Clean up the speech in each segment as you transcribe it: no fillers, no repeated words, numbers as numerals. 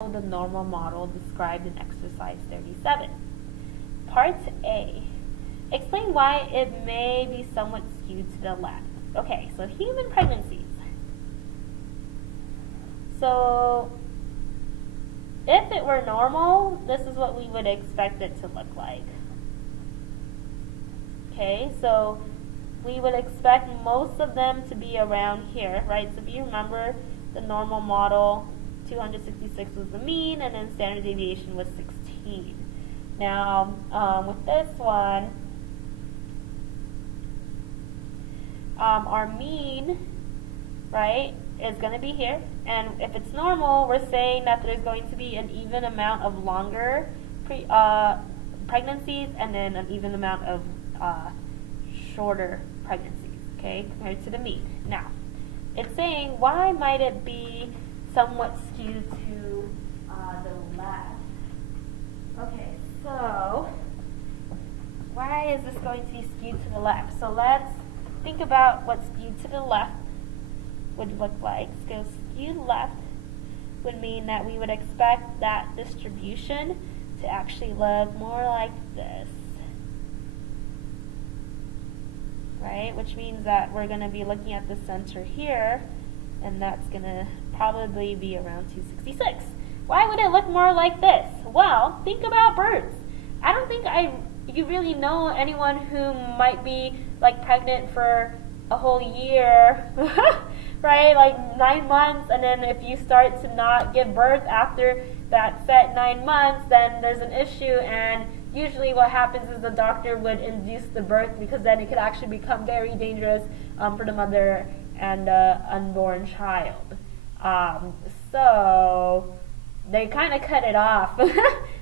the normal model described in exercise 37. Part A. Explain why it may be somewhat skewed to the left. Okay, so human pregnancies. So if it were normal, this is what we would expect it to look like. Okay, so we would expect most of them to be around here, right? So if you remember the normal model, 266 was the mean, and then standard deviation was 16. Now, with this one, our mean, right, is going to be here. And if it's normal, we're saying that there's going to be an even amount of longer pregnancies and then an even amount of shorter pregnancies, okay, compared to the mean. Now, it's saying, why might it be somewhat skewed to the left? Okay, so why is this going to be skewed to the left? So let's think about what skewed to the left would look like. So skewed left would mean that we would expect that distribution to actually look more like this, right? Which means that we're going to be looking at the center here, and that's going to probably be around 266. Why would it look more like this? Well, think about birds. I don't think you really know anyone who might be like pregnant for a whole year, right? Like 9 months, and then if you start to not give birth after that set 9 months, then there's an issue, and usually what happens is the doctor would induce the birth, because then it could actually become very dangerous for the mother and the unborn child. So they kind of cut it off,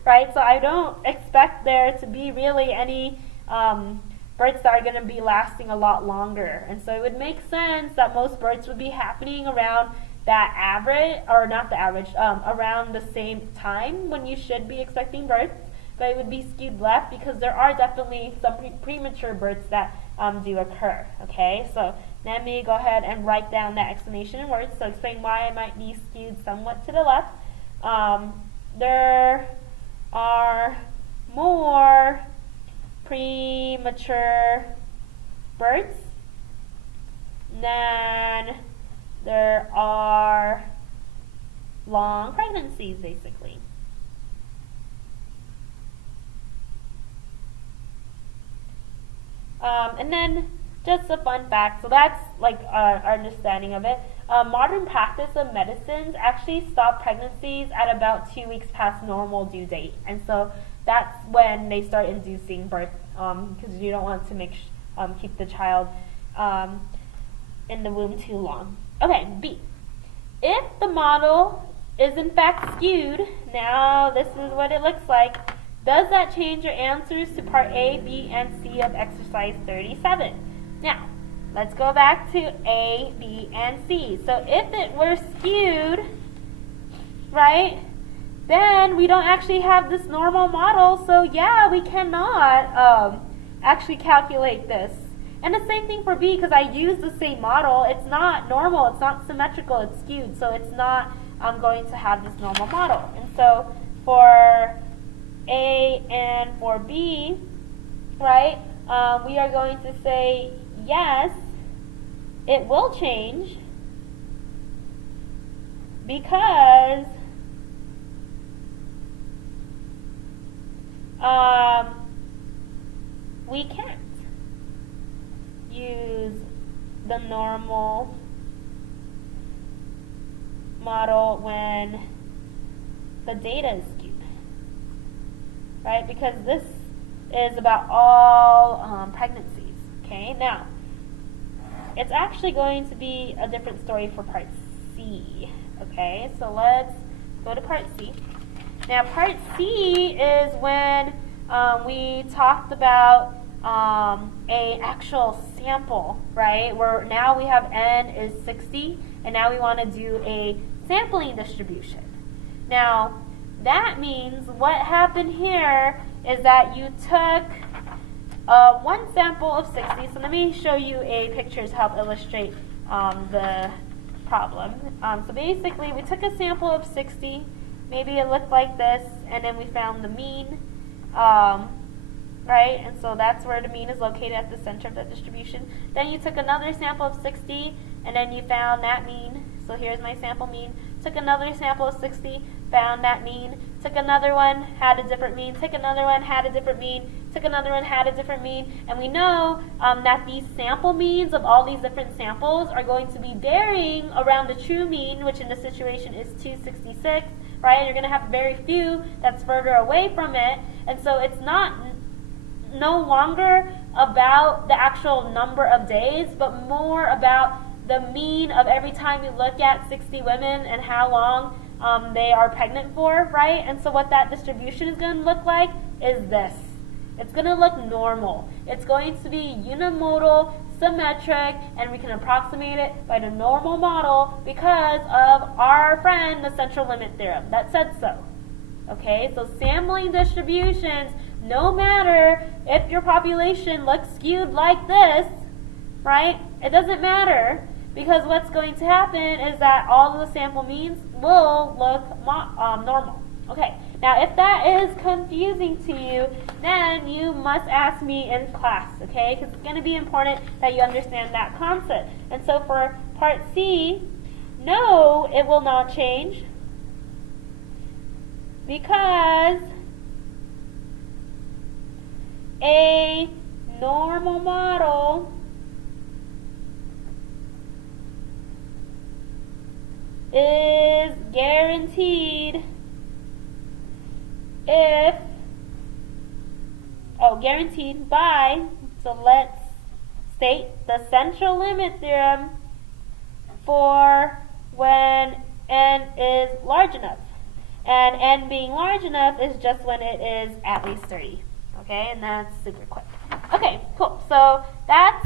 right? So I don't expect there to be really any births that are going to be lasting a lot longer. And so it would make sense that most births would be happening around that average, or not the average, around the same time when you should be expecting birth. But it would be skewed left because there are definitely some premature births that do occur. Okay, so let me go ahead and write down that explanation in words. So explain why it might be skewed somewhat to the left. There are more premature births than there are long pregnancies, basically. And then just a fun fact, so that's like our understanding of it. Modern practice of medicines actually stop pregnancies at about 2 weeks past normal due date. And so that's when they start inducing birth, because you don't want to keep the child in the womb too long. Okay, B. If the model is in fact skewed, now this is what it looks like. Does that change your answers to part A, B, and C of exercise 37? Now, let's go back to A, B, and C. So if it were skewed, right, then we don't actually have this normal model. So yeah, we cannot actually calculate this. And the same thing for B, because I use the same model. It's not normal, it's not symmetrical, it's skewed. So it's not going to have this normal model. And so for A and for B, right, we are going to say yes, it will change because we can't use the normal model when the data is skewed. Right, because this is about all pregnancies. Okay, now it's actually going to be a different story for part C. Okay, so let's go to part C. Now, part C is when we talked about a actual sample, right? Where now we have n is 60, and now we want to do a sampling distribution. Now, that means what happened here is that you took one sample of 60. So let me show you a picture to help illustrate the problem. So basically, we took a sample of 60 maybe it looked like this, and then we found the mean, right? And so that's where the mean is located at the center of the distribution. Then you took another sample of 60, and then you found that mean. So here's my sample mean. Took another sample of 60, found that mean. Took another one, had a different mean. Took another one, had a different mean. Took another one, had a different mean. And we know that these sample means of all these different samples are going to be varying around the true mean, which in this situation is 266, right? You're going to have very few that's further away from it. And so it's no longer about the actual number of days, but more about the mean of every time you look at 60 women and how long they are pregnant for, right? And so what that distribution is going to look like is this. It's going to look normal. It's going to be unimodal, symmetric, and we can approximate it by the normal model because of our friend, the central limit theorem, that said so. Okay, so sampling distributions, no matter if your population looks skewed like this, right? It doesn't matter, because what's going to happen is that all of the sample means will look normal. Okay, now if that is confusing to you, then you must ask me in class, okay? Because it's going to be important that you understand that concept. And so for part C, no, it will not change, because a normal model is guaranteed guaranteed by, so let's state the central limit theorem for when n is large enough. And n being large enough is just when it is at least 30. Okay, and that's super quick. Okay, cool. So that's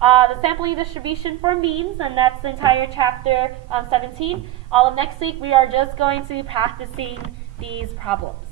the sampling distribution for means, and that's the entire chapter 17. All of next week, we are just going to be practicing these problems.